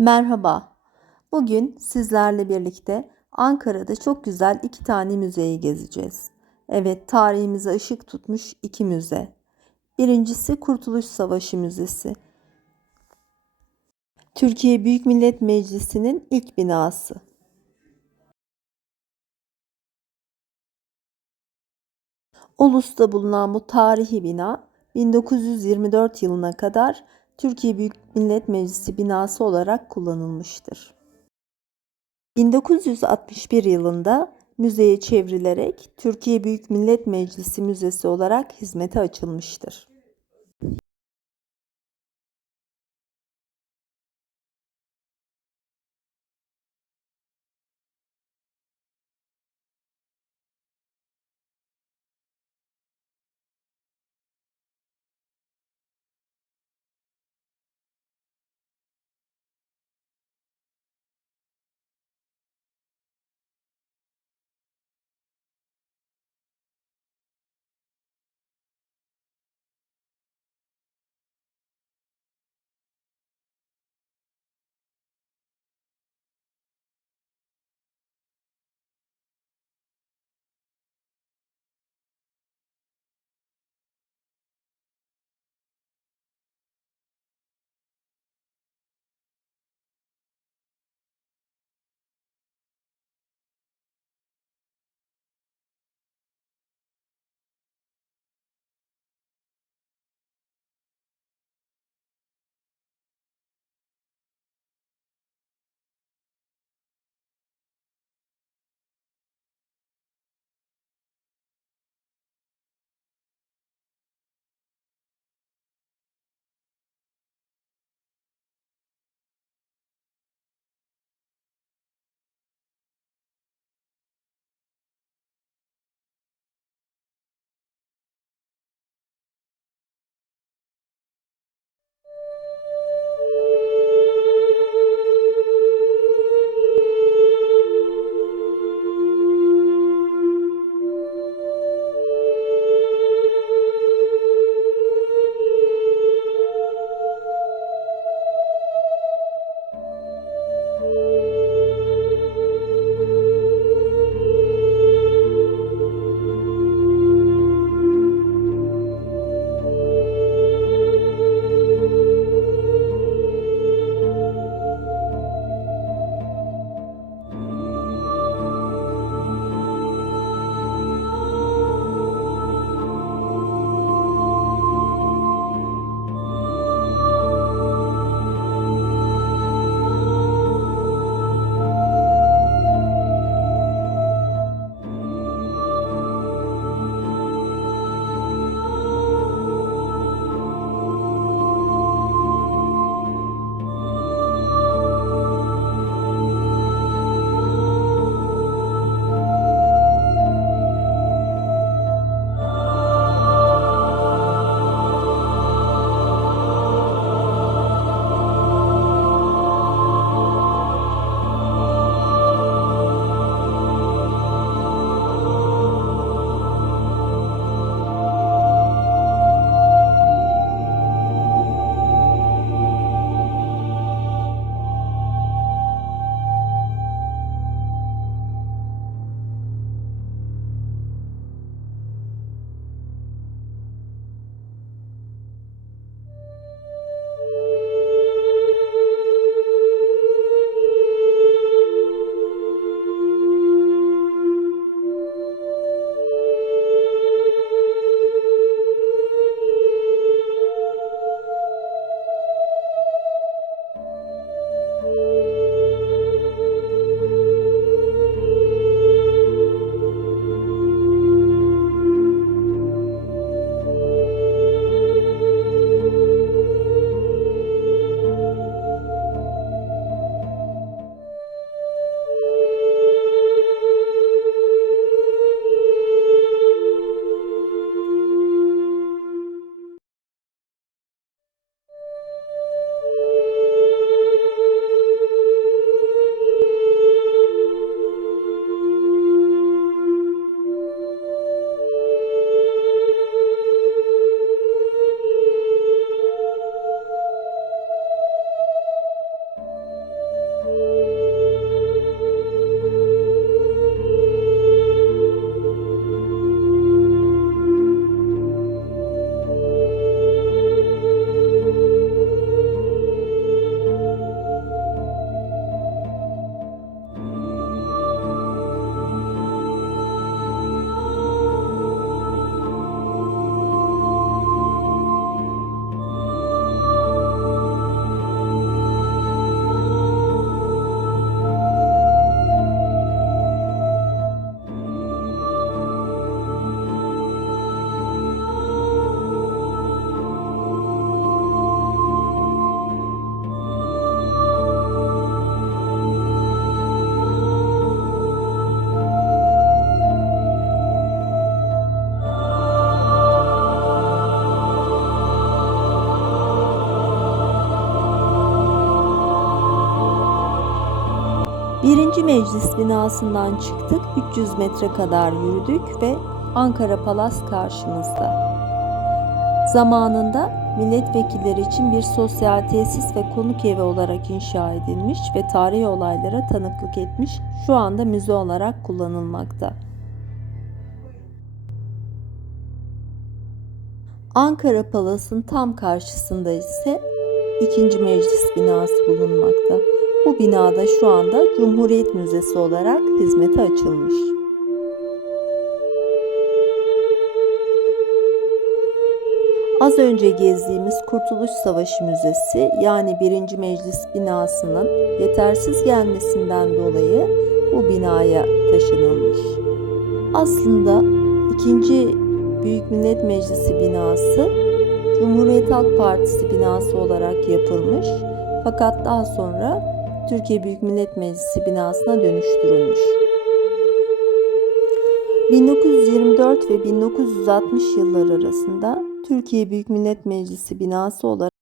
Merhaba. Bugün sizlerle birlikte Ankara'da çok güzel iki tane müzeyi gezeceğiz. Evet, tarihimize ışık tutmuş iki müze. Birincisi Kurtuluş Savaşı Müzesi. Türkiye Büyük Millet Meclisi'nin ilk binası. Ulus'ta bulunan bu tarihi bina 1924 yılına kadar Türkiye Büyük Millet Meclisi binası olarak kullanılmıştır. 1961 yılında müzeye çevrilerek Türkiye Büyük Millet Meclisi Müzesi olarak hizmete açılmıştır. İkinci meclis binasından çıktık. 300 metre kadar yürüdük ve Ankara Palas karşımızda. Zamanında milletvekilleri için bir sosyal tesis ve konuk evi olarak inşa edilmiş ve tarihi olaylara tanıklık etmiş, şu anda müze olarak kullanılmakta. Ankara Palas'ın tam karşısında ise ikinci meclis binası bulunmakta. Bu binada şu anda Cumhuriyet Müzesi olarak hizmete açılmış. Az önce gezdiğimiz Kurtuluş Savaşı Müzesi yani 1. Meclis binasının yetersiz gelmesinden dolayı bu binaya taşınılmış. Aslında 2. Büyük Millet Meclisi binası Cumhuriyet Halk Partisi binası olarak yapılmış fakat daha sonra Türkiye Büyük Millet Meclisi binasına dönüştürülmüş. 1924 ve 1960 yılları arasında Türkiye Büyük Millet Meclisi binası olarak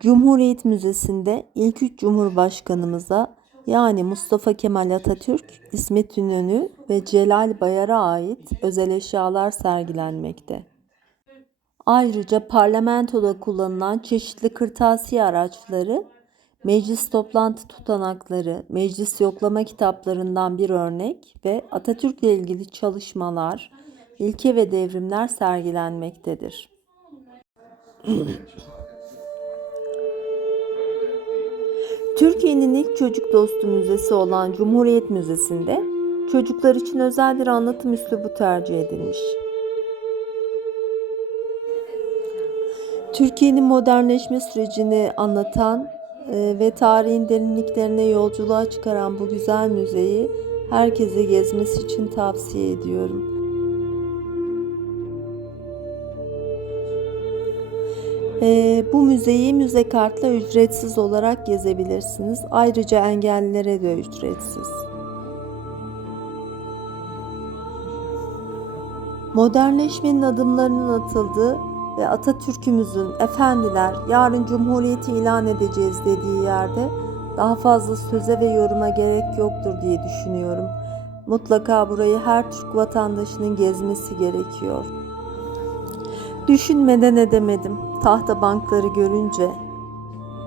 Cumhuriyet Müzesi'nde ilk üç Cumhurbaşkanımıza yani Mustafa Kemal Atatürk, İsmet İnönü ve Celal Bayar'a ait özel eşyalar sergilenmekte. Ayrıca parlamentoda kullanılan çeşitli kırtasiye araçları, meclis toplantı tutanakları, meclis yoklama kitaplarından bir örnek ve Atatürk'le ilgili çalışmalar, ilke ve devrimler sergilenmektedir. Türkiye'nin ilk çocuk dostu müzesi olan Cumhuriyet Müzesi'nde çocuklar için özel bir anlatım üslubu tercih edilmiş. Türkiye'nin modernleşme sürecini anlatan e, ve tarihin derinliklerine yolculuğa çıkaran bu güzel müzeyi herkese gezmesi için tavsiye ediyorum. E, bu müzeyi müze kartla ücretsiz olarak gezebilirsiniz. Ayrıca engellilere de ücretsiz. Modernleşmenin adımlarının atıldığı ve Atatürk'ümüzün efendiler yarın cumhuriyeti ilan edeceğiz dediği yerde daha fazla söze ve yoruma gerek yoktur diye düşünüyorum. Mutlaka burayı her Türk vatandaşının gezmesi gerekiyor. Düşünmeden edemedim tahta bankları görünce.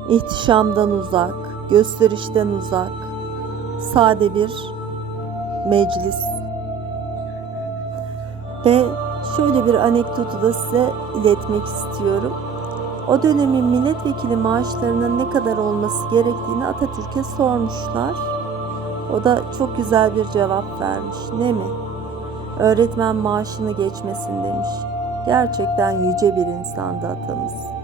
ihtişamdan uzak, gösterişten uzak, sade bir meclis. Ve şöyle bir anekdotu da size iletmek istiyorum. O dönemin milletvekili maaşlarının ne kadar olması gerektiğini Atatürk'e sormuşlar. O da çok güzel bir cevap vermiş. Ne mi? Öğretmen maaşını geçmesin demiş. Gerçekten yüce bir insandı atamız.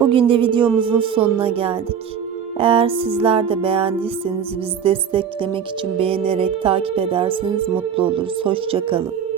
Bugün de videomuzun sonuna geldik. Eğer sizler de beğendiyseniz bizi desteklemek için beğenerek takip ederseniz mutlu oluruz. Hoşçakalın.